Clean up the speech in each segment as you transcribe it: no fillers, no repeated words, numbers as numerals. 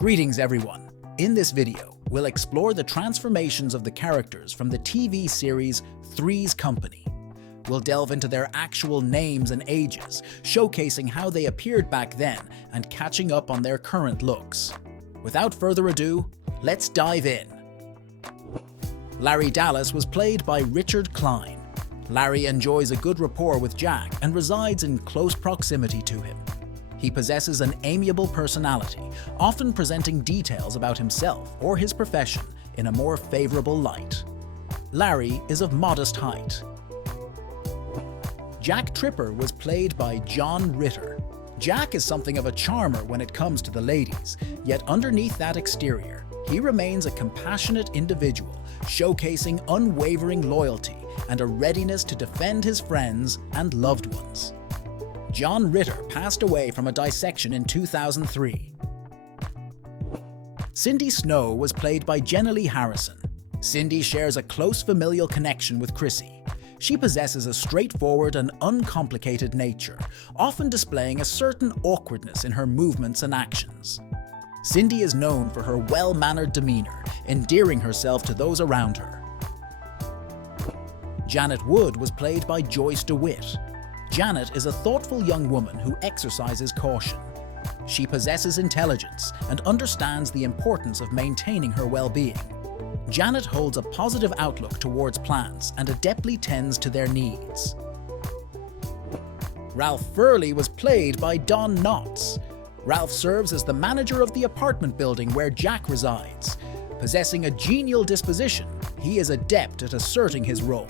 Greetings everyone! In this video, we'll explore the transformations of the characters from the TV series Three's Company. We'll delve into their actual names and ages, showcasing how they appeared back then and catching up on their current looks. Without further ado, let's dive in. Larry Dallas was played by Richard Klein. Larry enjoys a good rapport with Jack and resides in close proximity to him. He possesses an amiable personality, often presenting details about himself or his profession in a more favorable light. Larry is of modest height. Jack Tripper was played by John Ritter. Jack is something of a charmer when it comes to the ladies, yet underneath that exterior, he remains a compassionate individual, showcasing unwavering loyalty and a readiness to defend his friends and loved ones. John Ritter passed away from a dissection in 2003. Cindy Snow was played by Jenna Lee Harrison. Cindy shares a close familial connection with Chrissy. She possesses a straightforward and uncomplicated nature, often displaying a certain awkwardness in her movements and actions. Cindy is known for her well-mannered demeanor, endearing herself to those around her. Janet Wood was played by Joyce DeWit. Janet is a thoughtful young woman who exercises caution. She possesses intelligence and understands the importance of maintaining her well-being. Janet holds a positive outlook towards plants and adeptly tends to their needs. Ralph Furley was played by Don Knotts. Ralph serves as the manager of the apartment building where Jack resides. Possessing a genial disposition, he is adept at asserting his role.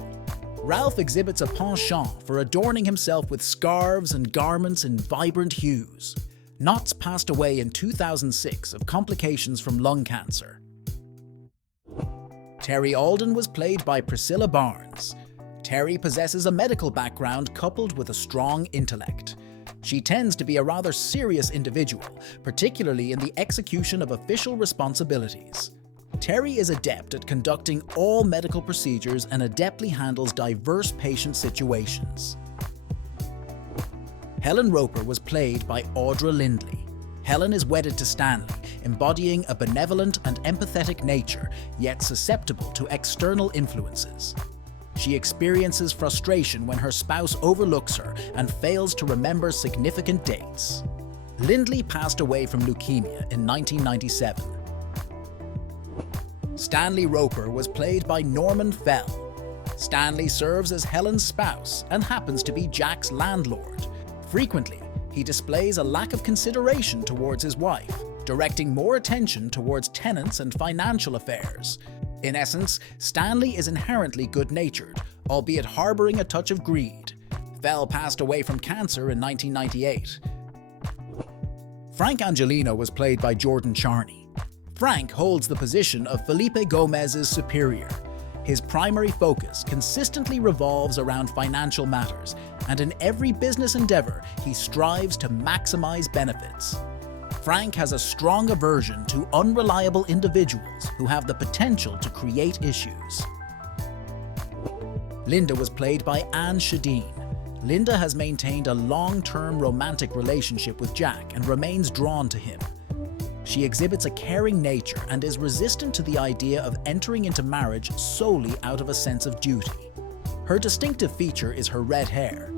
Ralph exhibits a penchant for adorning himself with scarves and garments in vibrant hues. Knotts passed away in 2006 of complications from lung cancer. Terry Alden was played by Priscilla Barnes. Terry possesses a medical background coupled with a strong intellect. She tends to be a rather serious individual, particularly in the execution of official responsibilities. Terry is adept at conducting all medical procedures and adeptly handles diverse patient situations. Helen Roper was played by Audra Lindley. Helen is wedded to Stanley, embodying a benevolent and empathetic nature, yet susceptible to external influences. She experiences frustration when her spouse overlooks her and fails to remember significant dates. Lindley passed away from leukemia in 1997. Stanley Roper was played by Norman Fell. Stanley serves as Helen's spouse and happens to be Jack's landlord. Frequently, he displays a lack of consideration towards his wife, directing more attention towards tenants and financial affairs. In essence, Stanley is inherently good-natured, albeit harboring a touch of greed. Fell passed away from cancer in 1998. Frank Angelino was played by Jordan Charney. Frank holds the position of Felipe Gomez's superior. His primary focus consistently revolves around financial matters, and in every business endeavor, he strives to maximize benefits. Frank has a strong aversion to unreliable individuals who have the potential to create issues. Linda was played by Anne Shadeen. Linda has maintained a long-term romantic relationship with Jack and remains drawn to him. She exhibits a caring nature and is resistant to the idea of entering into marriage solely out of a sense of duty. Her distinctive feature is her red hair.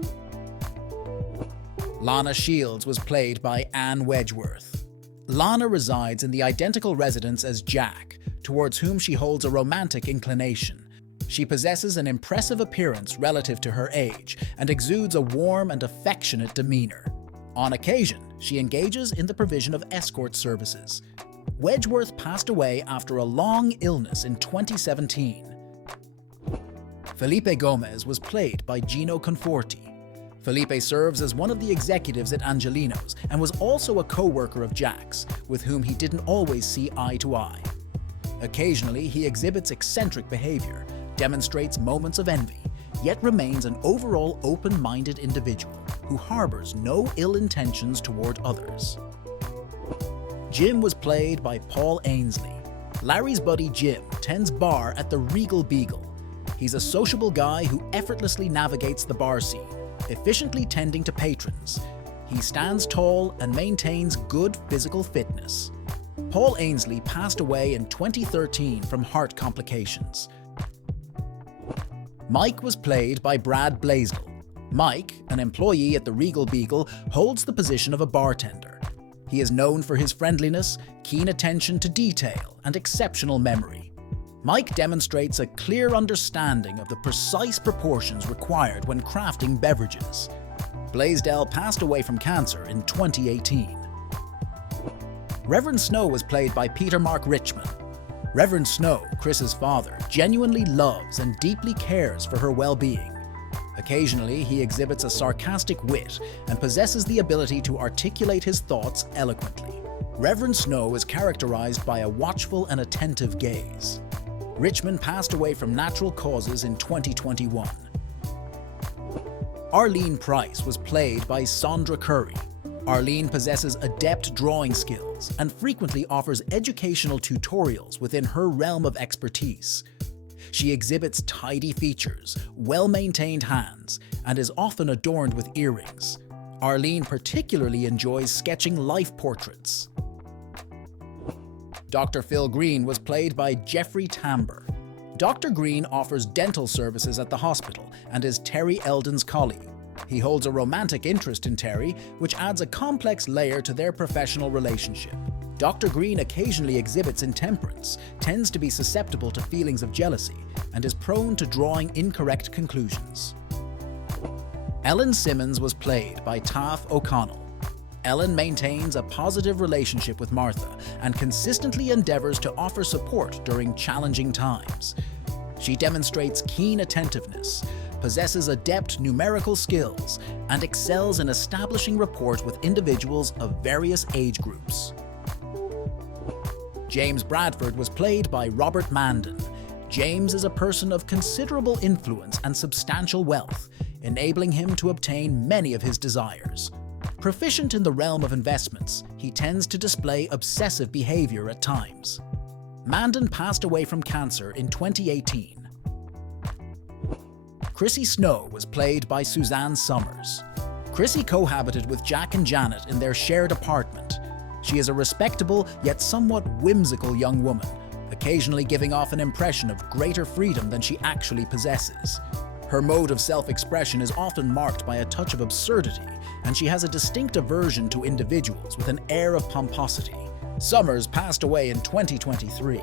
Lana Shields was played by Anne Wedgeworth. Lana resides in the identical residence as Jack, towards whom she holds a romantic inclination. She possesses an impressive appearance relative to her age and exudes a warm and affectionate demeanor. On occasion, she engages in the provision of escort services. Wedgeworth passed away after a long illness in 2017. Felipe Gomez was played by Gino Conforti. Felipe serves as one of the executives at Angelino's and was also a co-worker of Jack's, with whom he didn't always see eye to eye. Occasionally, he exhibits eccentric behavior, demonstrates moments of envy, yet remains an overall open-minded individual who harbors no ill intentions toward others. Jim was played by Paul Ansley. Larry's buddy Jim tends bar at the Regal Beagle. He's a sociable guy who effortlessly navigates the bar scene, efficiently tending to patrons. He stands tall and maintains good physical fitness. Paul Ansley passed away in 2013 from heart complications. Mike was played by Brad Blazel. Mike, an employee at the Regal Beagle, holds the position of a bartender. He is known for his friendliness, keen attention to detail, and exceptional memory. Mike demonstrates a clear understanding of the precise proportions required when crafting beverages. Blaisdell passed away from cancer in 2018. Reverend Snow was played by Peter Mark Richmond. Reverend Snow, Chris's father, genuinely loves and deeply cares for her well-being. Occasionally, he exhibits a sarcastic wit and possesses the ability to articulate his thoughts eloquently. Reverend Snow is characterized by a watchful and attentive gaze. Richmond passed away from natural causes in 2021. Arlene Price was played by Sandra Curry. Arlene possesses adept drawing skills and frequently offers educational tutorials within her realm of expertise. She exhibits tidy features, well-maintained hands, and is often adorned with earrings. Arlene particularly enjoys sketching life portraits. Dr. Phil Green was played by Jeffrey Tambor. Dr. Green offers dental services at the hospital and is Terry Eldon's colleague. He holds a romantic interest in Terry, which adds a complex layer to their professional relationship. Dr. Green occasionally exhibits intemperance, tends to be susceptible to feelings of jealousy, and is prone to drawing incorrect conclusions. Ellen Simmons was played by Taff O'Connell. Ellen maintains a positive relationship with Martha and consistently endeavors to offer support during challenging times. She demonstrates keen attentiveness, possesses adept numerical skills, and excels in establishing rapport with individuals of various age groups. James Bradford was played by Robert Manden. James is a person of considerable influence and substantial wealth, enabling him to obtain many of his desires. Proficient in the realm of investments, he tends to display obsessive behavior at times. Manden passed away from cancer in 2018. Chrissy Snow was played by Suzanne Summers. Chrissy cohabited with Jack and Janet in their shared apartment. She is a respectable yet somewhat whimsical young woman, occasionally giving off an impression of greater freedom than she actually possesses. Her mode of self-expression is often marked by a touch of absurdity, and she has a distinct aversion to individuals with an air of pomposity. Summers passed away in 2023.